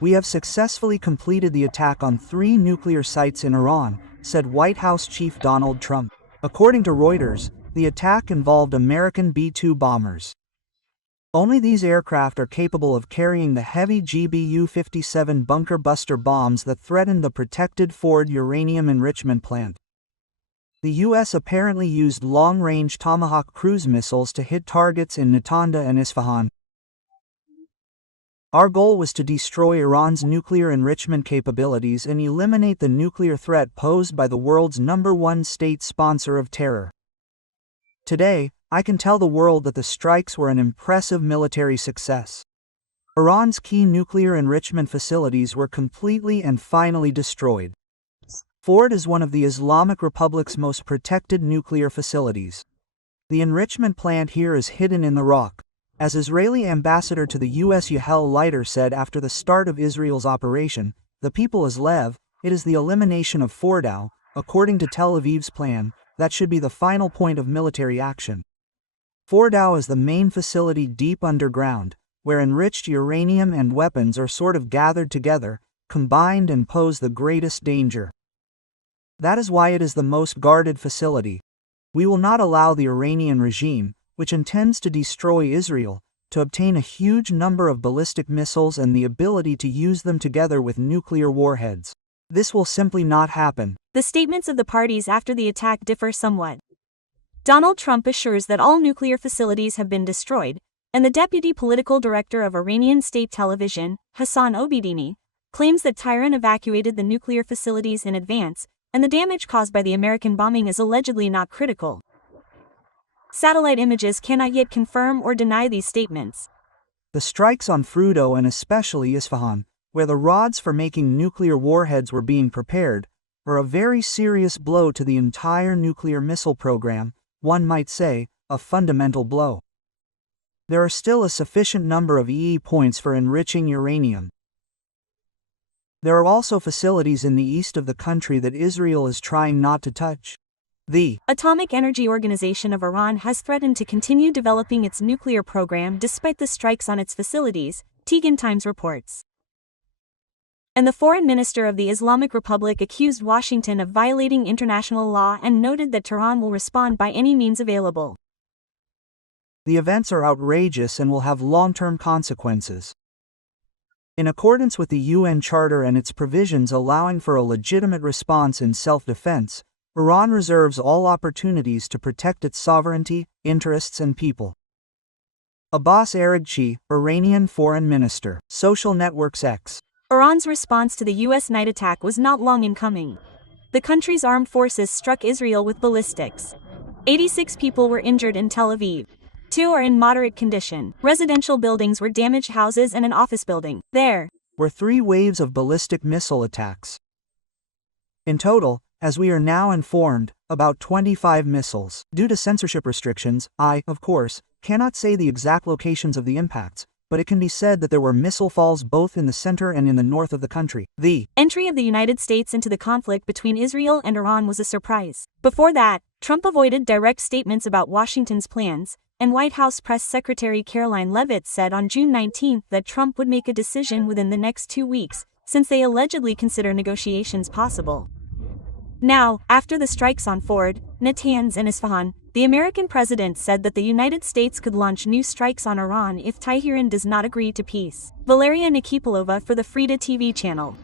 "We have successfully completed the attack on 3 nuclear sites in Iran," said White House Chief Donald Trump. According to Reuters, the attack involved American B-2 bombers. Only these aircraft are capable of carrying the heavy GBU-57 bunker buster bombs that threatened the protected Ford uranium enrichment plant. The U.S. apparently used long-range Tomahawk cruise missiles to hit targets in Natanz and Isfahan. "Our goal was to destroy Iran's nuclear enrichment capabilities and eliminate the nuclear threat posed by the world's #1 state sponsor of terror. Today, I can tell the world that the strikes were an impressive military success. Iran's key nuclear enrichment facilities were completely and finally destroyed. Ford is one of the Islamic Republic's most protected nuclear facilities. The enrichment plant here is hidden in the rock," as Israeli ambassador to the U.S. Yael Leiter said after the start of Israel's operation. "The people is Lev, it is the elimination of Fordow, according to Tel Aviv's plan, that should be the final point of military action. Fordow is the main facility deep underground, where enriched uranium and weapons are sort of gathered together, combined and pose the greatest danger. That is why it is the most guarded facility. We will not allow the Iranian regime, which intends to destroy Israel, to obtain a huge number of ballistic missiles and the ability to use them together with nuclear warheads. This will simply not happen." The statements of the parties after the attack differ somewhat. Donald Trump assures that all nuclear facilities have been destroyed, and the deputy political director of Iranian state television, Hassan Obidini, claims that Tehran evacuated the nuclear facilities in advance, and the damage caused by the American bombing is allegedly not critical. Satellite images cannot yet confirm or deny these statements. The strikes on Fordow and especially Isfahan, where the rods for making nuclear warheads were being prepared, are a very serious blow to the entire nuclear missile program, one might say, a fundamental blow. There are still a sufficient number of EE points for enriching uranium. There are also facilities in the east of the country that Israel is trying not to touch. The Atomic Energy Organization of Iran has threatened to continue developing its nuclear program despite the strikes on its facilities, Tegan Times reports. And the foreign minister of the Islamic Republic accused Washington of violating international law and noted that Tehran will respond by any means available. The events are outrageous and will have long-term consequences. In accordance with the UN Charter and its provisions allowing for a legitimate response in self-defense, Iran reserves all opportunities to protect its sovereignty, interests and people. Abbas Araghchi, Iranian Foreign Minister. Social networks X. Iran's response to the U.S. night attack was not long in coming. The country's armed forces struck Israel with ballistics. 86 people were injured in Tel Aviv. 2 are in moderate condition. Residential buildings were damaged, houses and an office building. There were 3 waves of ballistic missile attacks. In total, as we are now informed, about 25 missiles. Due to censorship restrictions, I, of course, cannot say the exact locations of the impacts, but it can be said that there were missile falls both in the center and in the north of the country. The entry of the United States into the conflict between Israel and Iran was a surprise. Before that, Trump avoided direct statements about Washington's plans, and White House Press Secretary Caroline Leavitt said on June 19 that Trump would make a decision within the next 2 weeks, since they allegedly consider negotiations possible. Now, after the strikes on Ford, Natanz and Isfahan, the American president said that the United States could launch new strikes on Iran if Tehran does not agree to peace. Valeria Nikipolova for the Frida TV channel.